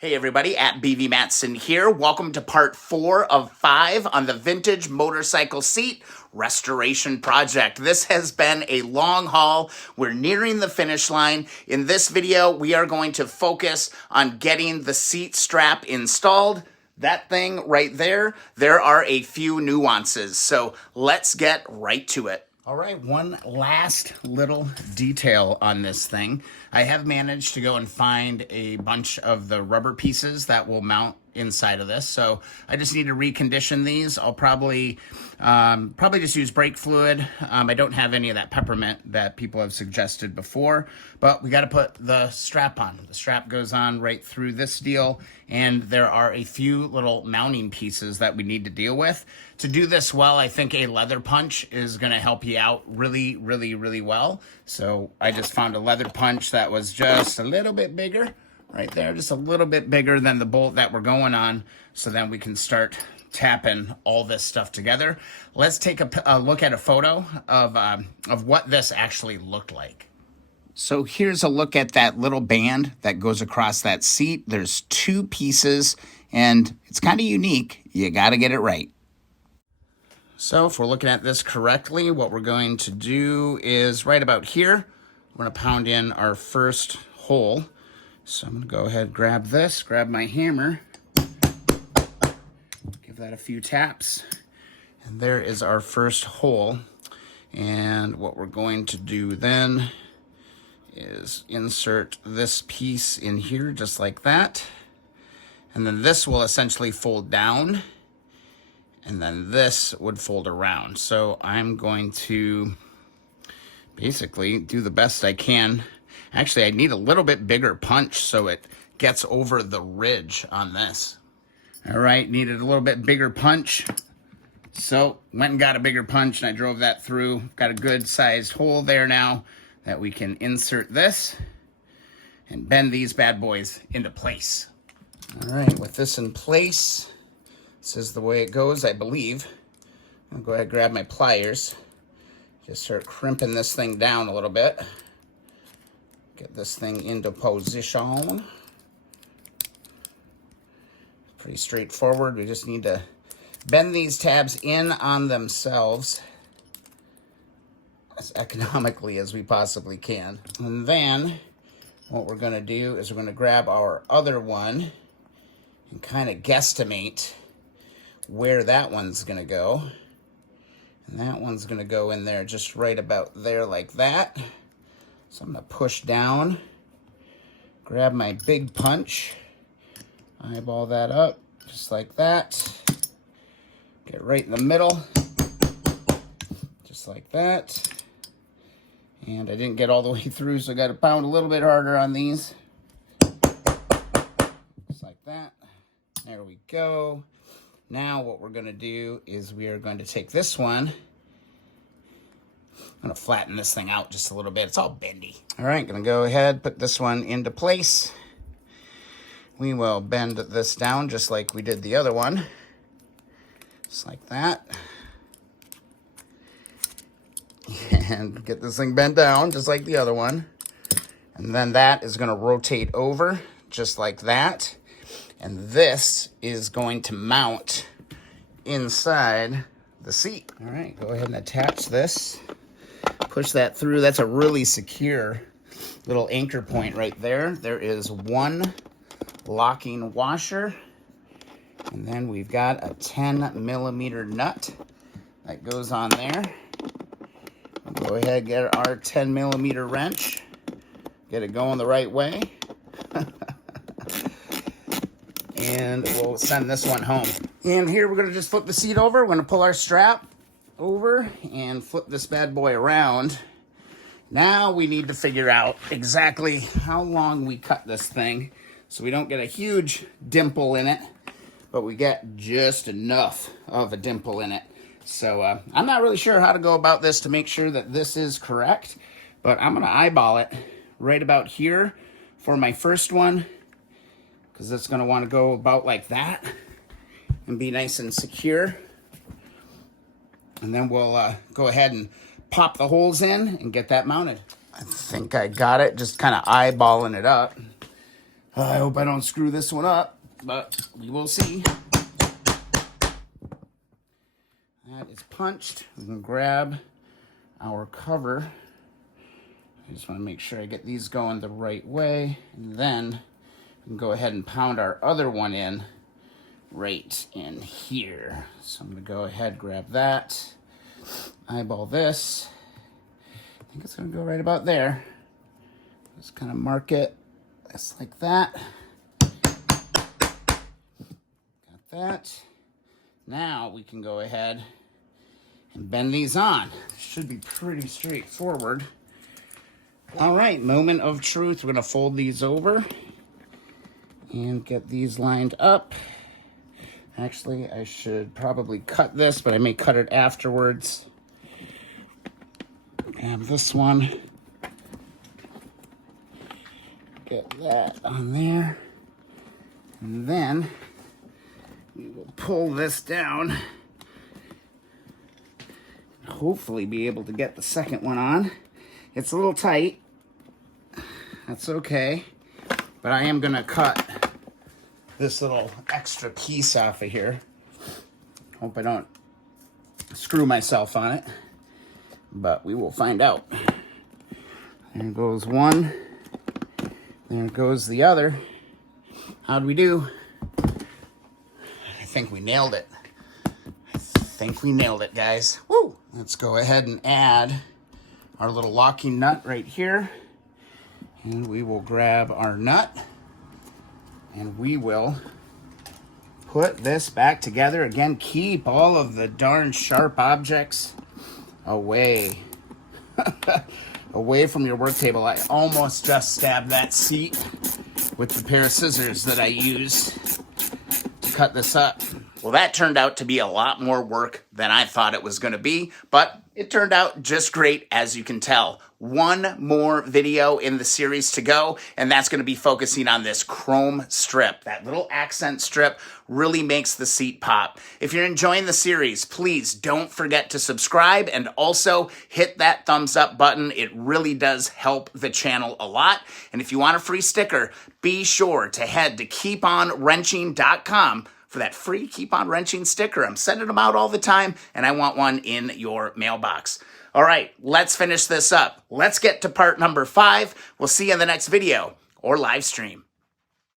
Hey everybody, at BV Matson here. Welcome to part 4 of 5 on the vintage motorcycle seat restoration project. This has been a long haul. We're nearing the finish line. In this video, we are going to focus on getting the seat strap installed. That thing right there, there are a few nuances. So let's get right to it. All right, one last little detail on this thing. I have managed to go and find a bunch of the rubber pieces that will mount inside of this. So I just need to recondition these. I'll probably just use brake fluid. I don't have any of that peppermint that people have suggested before, but we got to put the strap on. The strap goes on right through this deal, and there are a few little mounting pieces that we need to deal with. To do this well, I think a leather punch is going to help you out really, really, really well. So I just found a leather punch that was just a little bit bigger. Right there, just a little bit bigger than the bolt that we're going on, so then we can start tapping all this stuff together. Let's take a look at a photo of what this actually looked like. So here's a look at that little band that goes across that seat. There's 2 pieces, and it's kind of unique. You got to get it right. So if we're looking at this correctly, what we're going to do is right about here, we're going to pound in our first hole. So I'm going to go ahead and grab this, grab my hammer, give that a few taps, and there is our first hole. And what we're going to do then is insert this piece in here just like that. And then this will essentially fold down, and then this would fold around. So I'm going to basically do the best I can. Actually, I need a little bit bigger punch so it gets over the ridge on this. All right, needed a little bit bigger punch. So went and got a bigger punch, and I drove that through. Got a good sized hole there now that we can insert this and bend these bad boys into place. All right, with this in place, this is the way it goes, I believe. I'll go ahead and grab my pliers. Just start crimping this thing down a little bit. Get this thing into position. Pretty straightforward. We just need to bend these tabs in on themselves as economically as we possibly can. And then what we're going to do is we're going to grab our other one and kind of guesstimate where that one's going to go. And that one's going to go in there just right about there like that. So I'm going to push down, grab my big punch, eyeball that up, just like that. Get right in the middle, just like that. And I didn't get all the way through, so I got to pound a little bit harder on these. Just like that. There we go. Now what we're going to do is we are going to take this one. I'm going to flatten this thing out just a little bit. It's all bendy. All right, going to go ahead, put this one into place. We will bend this down just like we did the other one. Just like that. And get this thing bent down just like the other one. And then that is going to rotate over just like that. And this is going to mount inside the seat. All right, go ahead and attach this. Push that through. That's a really secure little anchor point right there. There is one locking washer. And then we've got a 10mm nut that goes on there. We'll go ahead and get our 10mm wrench. Get it going the right way. And we'll send this one home. And here we're going to just flip the seat over. We're going to pull our strap over and flip this bad boy around. Now we need to figure out exactly how long we cut this thing so we don't get a huge dimple in it, but we get just enough of a dimple in it. So I'm not really sure how to go about this to make sure that this is correct, but I'm going to eyeball it right about here for my first one, because it's going to want to go about like that and be nice and secure. And then we'll go ahead and pop the holes in and get that mounted. I think I got it, just kind of eyeballing it up. I hope I don't screw this one up, but we will see. That is punched. We can grab our cover. I just want to make sure I get these going the right way. And then we can go ahead and pound our other one in right in here. So I'm going to go ahead, grab that, eyeball this. I think it's going to go right about there. Just kind of mark it just like that. Got that. Now we can go ahead and bend these on. Should be pretty straightforward. All right, moment of truth. We're going to fold these over and get these lined up. Actually, I should probably cut this, but I may cut it afterwards. Grab this one. Get that on there. And then we will pull this down. Hopefully be able to get the second one on. It's a little tight. That's okay. But I am going to cut this little extra piece off of here. Hope I don't screw myself on it. But we will find out. There goes one. There goes the other. How'd we do? I think we nailed it. I think we nailed it, guys. Woo! Let's go ahead and add our little locking nut right here. And we will grab our nut. And we will put this back together. Again, keep all of the darn sharp objects away. Away from your work table. I almost just stabbed that seat with the pair of scissors that I used to cut this up. Well, that turned out to be a lot more work than I thought it was going to be, but it turned out just great, as you can tell. One more video in the series to go, and that's going to be focusing on this chrome strip. That little accent strip really makes the seat pop. If you're enjoying the series, please don't forget to subscribe and also hit that thumbs up button. It really does help the channel a lot. And if you want a free sticker, be sure to head to keeponwrenching.com for that free Keep On Wrenching sticker. I'm sending them out all the time, and I want one in your mailbox. All right, let's finish this up. Let's get to part number 5. We'll see you in the next video or live stream.